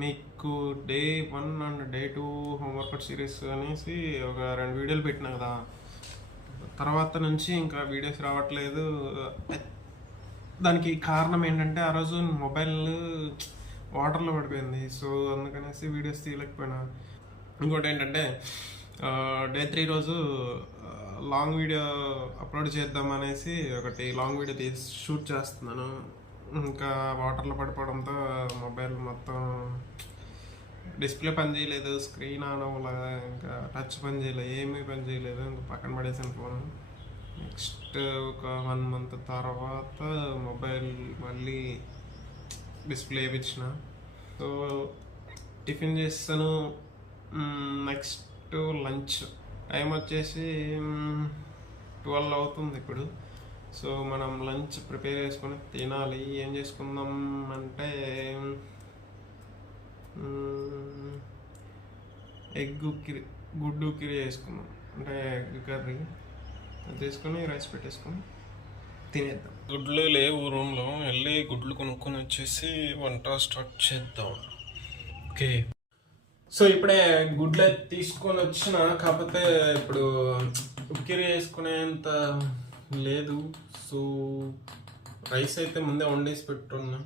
మీకు day 1 and day 2 homework series అనేసి ఒక 2 వీడియోలు పెట్టినా కదా. తర్వాత నుంచి ఇంకా వీడియోస్ రావట్లేదు. దానికి కారణం ఏంటంటే ఆ రోజు మొబైల్ వాటర్లో పడిపోయింది. సో అందుకనేసి వీడియోస్ తీయలేకపోయినా. ఇంకోటి ఏంటంటే డే 3 రోజు లాంగ్ వీడియో అప్లోడ్ చేద్దాం అనేసి ఒకటి లాంగ్ వీడియో షూట్ చేస్తున్నాను. ఇంకా వాటర్లో పడిపోవడంతో మొబైల్ మొత్తం డిస్ప్లే పని చేయలేదు, స్క్రీన్ ఆన్ అవ్వలే, ఇంకా టచ్ పని చేయలేదు, ఏమీ పని చేయలేదు. ఇంకా పక్కన పడేసాను ఫోన్. నెక్స్ట్ ఒక 1 month తర్వాత మొబైల్ మళ్ళీ డిస్ప్లే వేయించిన. సో టిఫిన్ చేస్తాను. నెక్స్ట్ లంచ్ టైం వచ్చేసి 12 అవుతుంది ఇప్పుడు. సో మనం లంచ్ ప్రిపేర్ చేసుకొని తినాలి. ఏం చేసుకుందాం అంటే గుడ్డు కిరి చేసుకుందాం, అంటే ఎగ్ కర్రీ అది చేసుకొని రైస్ పెట్టేసుకొని తినేద్దాం. గుడ్లు లేవు రూమ్లో, వెళ్ళి గుడ్లు కొనుక్కొని వచ్చేసి వంట స్టార్ట్ చేద్దాం. ఓకే, సో ఇప్పుడే గుడ్లు తీసుకొని వచ్చిన, కాకపోతే ఇప్పుడు ఉక్కిరి వేసుకునేంత లేదు. సో రైస్ అయితే ముందే వండేసి పెట్టున్నా.